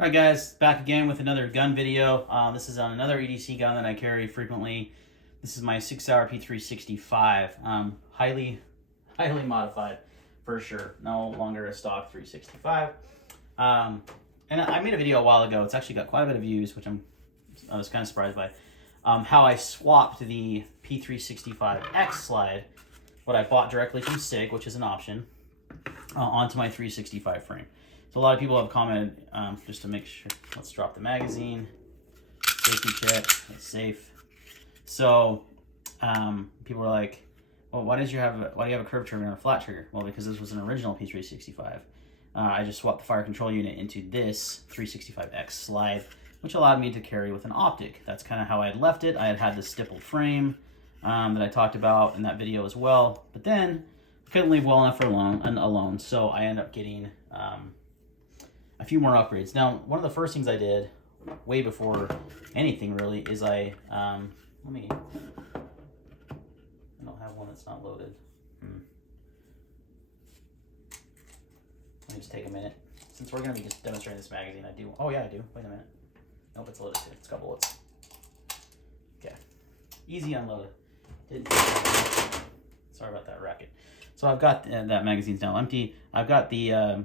Alright guys, back again with another gun video. This is on another EDC gun that I carry frequently. This is my Sig Sauer P365. Highly modified for sure. No longer a stock 365. And I made a video a while ago. It's actually got quite a bit of views, which I was kind of surprised by. How I swapped the P365X slide, what I bought directly from Sig, which is an option, onto my 365 frame. So a lot of people have commented, just to make sure, let's drop the magazine, safety check, it's safe. So people are like, well, why do you have a curved trigger and a flat trigger? Well, because this was an original P365. I just swapped the fire control unit into this 365X slide, which allowed me to carry with an optic. That's kind of how I had left it. I had this stippled frame that I talked about in that video as well, but then I couldn't leave well enough alone, so I ended up getting a few more upgrades. Now, one of the first things I did, way before anything really, is I don't have one that's not loaded. Let me just take a minute. Since we're going to be just demonstrating this magazine, I do. Oh yeah, I do. Wait a minute. Nope, it's loaded too. It's got bullets. Okay. Easy unload. Sorry about that racket. So I've got that magazine's now empty. I've got the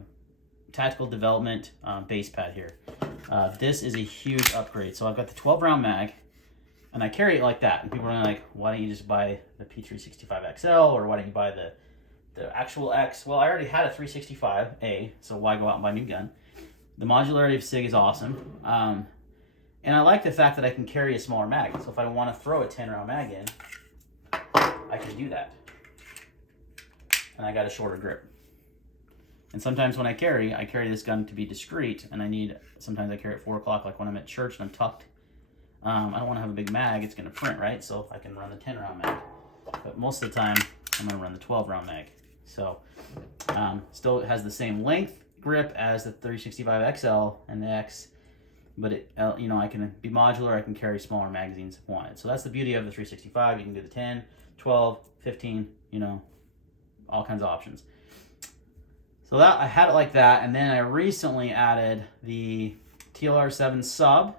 tactical development base pad here. This is a huge upgrade. So I've got the 12 round mag, and I carry it like that. And people are like, why don't you just buy the P365 XL, or why don't you buy the actual X? Well, I already had a 365A, so why go out and buy a new gun? The modularity of Sig is awesome. And I like the fact that I can carry a smaller mag. So if I want to throw a 10 round mag in, I can do that. And I got a shorter grip. And sometimes when I carry this gun to be discreet, and sometimes I carry at 4 o'clock, like when I'm at church and I'm tucked. I don't want to have a big mag, it's going to print, right? So I can run the 10 round mag. But most of the time, I'm going to run the 12 round mag. So still has the same length grip as the 365 XL and the X, but I can be modular. I can carry smaller magazines if wanted. So that's the beauty of the 365. You can do the 10, 12, 15, all kinds of options. So that I had it like that, and then I recently added the TLR7 Sub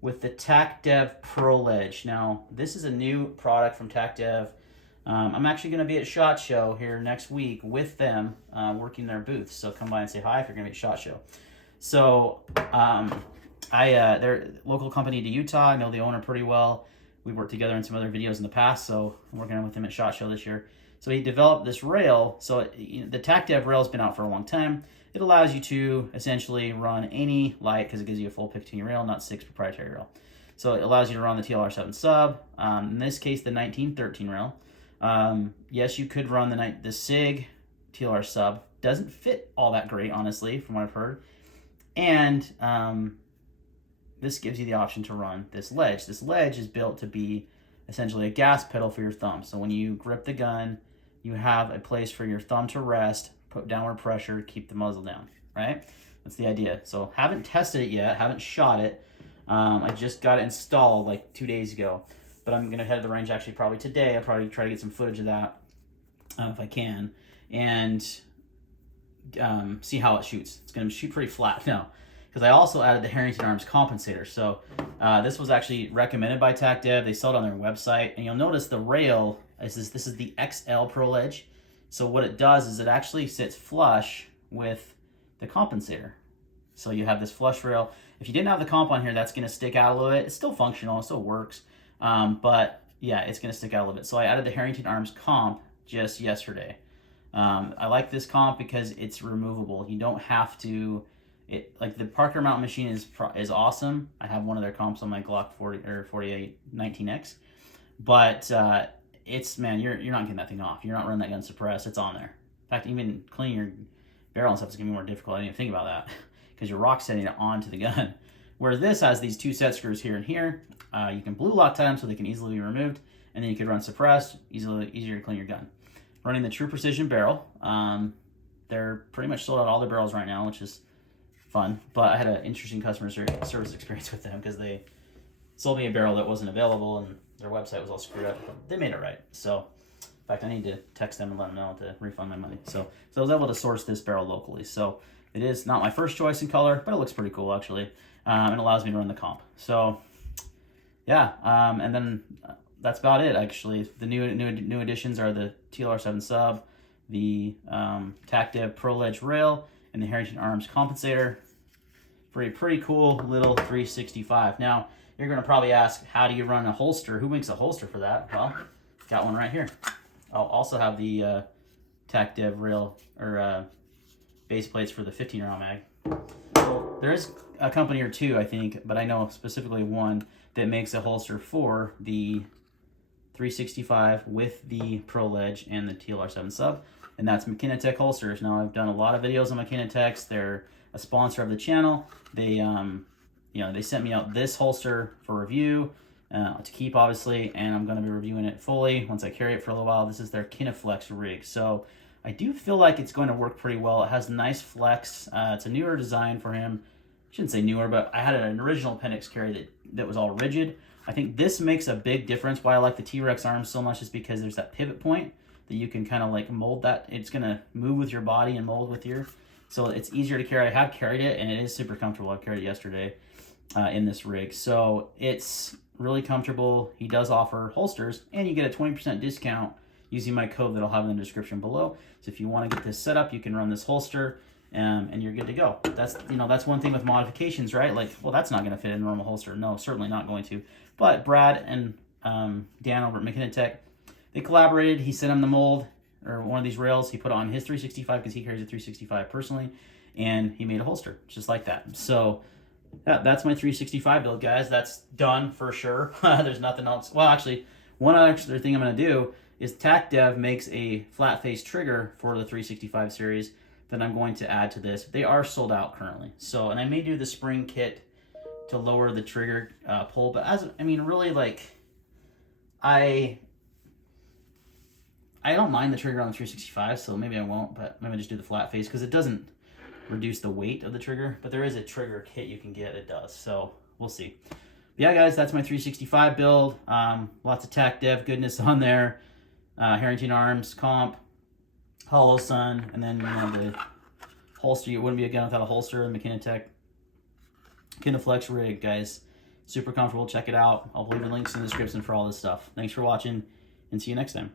with the TAC Dev Pro Ledge. Now, this is a new product from Tac Dev. I'm actually going to be at SHOT Show here next week with them, working their booths. So come by and say hi if you're going to be at SHOT Show. So they're a local company to Utah. I know the owner pretty well. We've worked together in some other videos in the past, so I'm working with him at SHOT Show this year. So he developed this rail. So the Tac Dev rail has been out for a long time. It allows you to essentially run any light, because it gives you a full pick-tuning rail, not 6 proprietary rail. So it allows you to run the TLR7 Sub, in this case the 1913 rail. Yes, you could run the Sig TLR Sub. Doesn't fit all that great, honestly, from what I've heard. And this gives you the option to run this ledge. This ledge is built to be essentially a gas pedal for your thumb. So when you grip the gun, you have a place for your thumb to rest, put downward pressure, keep the muzzle down, right? That's the idea. So haven't tested it yet, haven't shot it. I just got it installed like 2 days ago, but I'm gonna head to the range actually probably today. I'll probably try to get some footage of that if I can, and see how it shoots. It's gonna shoot pretty flat now, because I also added the Herrington arms compensator. So this was actually recommended by Tac Dev. They sell it on their website, and you'll notice the rail this is the XL Pro Ledge. So what it does is it actually sits flush with the compensator. So you have this flush rail. If you didn't have the comp on here, that's going to stick out a little bit. It's still functional, it still works, but yeah, it's going to stick out a little bit. So I added the Herrington arms comp just yesterday. I like this comp because it's removable. You don't have to. Like the Parker Mountain machine is awesome. I have one of their comps on my Glock 48 19X, but you're not getting that thing off. You're not running that gun suppressed. It's on there. In fact, even cleaning your barrel and stuff is gonna be more difficult. I didn't even think about that because you're rock setting it onto the gun. Whereas this has these 2 set screws here and here. You can blue Loctite them so they can easily be removed, and then you could run suppressed. Easier to clean your gun. Running the True Precision barrel. They're pretty much sold out all their barrels right now, which is fun, but I had an interesting customer service experience with them because they sold me a barrel that wasn't available and their website was all screwed up. But they made it right. So, in fact, I need to text them and let them know to refund my money. So I was able to source this barrel locally. So It is not my first choice in color, but it looks pretty cool actually, and allows me to run the comp. So yeah, and then that's about it actually. The new additions are the TLR7 Sub, the TAC Dev Pro Ledge rail, and the Herrington arms compensator for a pretty cool little 365. Now, you're going to probably ask, how do you run a holster? Who makes a holster for that? Well, got one right here. I'll also have the TAC Dev rail or base plates for the 15-round mag. So there is a company or two, I think, but I know specifically one that makes a holster for the 365 with the Pro Ledge and the TLR7 Sub, and that's Mckinatec holsters. Now, I've done a lot of videos on Mckinatec. They're a sponsor of the channel. They they sent me out this holster for review to keep, obviously, and I'm going to be reviewing it fully once I carry it for a little while. This is their Kina Flex rig, so I do feel like it's going to work pretty well. It has nice flex. It's a newer design for him. I shouldn't say newer, but I had an original appendix carry that was all rigid. I think this makes a big difference. Why I like the T-Rex arms so much is because there's that pivot point that you can kind of like mold that. It's going to move with your body and mold with your... So it's easier to carry. I have carried it, and it is super comfortable. I carried it yesterday in this rig. So it's really comfortable. He does offer holsters, and you get a 20% discount using my code that I'll have in the description below. So if you want to get this set up, you can run this holster, and you're good to go. That's one thing with modifications, right? Like, well, that's not going to fit in a normal holster. No, certainly not going to. But Brad and Dan over at Mckinatec, they collaborated. He sent him the mold, or one of these rails. He put it on his 365 because he carries a 365 personally, and he made a holster just like that. So that's my 365 build, guys. That's done for sure. There's nothing else. Well, actually, one other thing I'm going to do is Tac Dev makes a flat face trigger for the 365 series that I'm going to add to this. They are sold out currently. So, and I may do the spring kit to lower the trigger pull, but really, like, I don't mind the trigger on the 365, so maybe I won't, but maybe I'll just do the flat face because it doesn't reduce the weight of the trigger, but there is a trigger kit you can get that does, so we'll see. But yeah, guys, that's my 365 build. Lots of Tac Dev goodness on there. Harrington arms, comp, Holosun, and then the holster. You wouldn't be again without a holster. Mckinatec Kinaflex rig, guys. Super comfortable. Check it out. I'll leave the links in the description for all this stuff. Thanks for watching, and see you next time.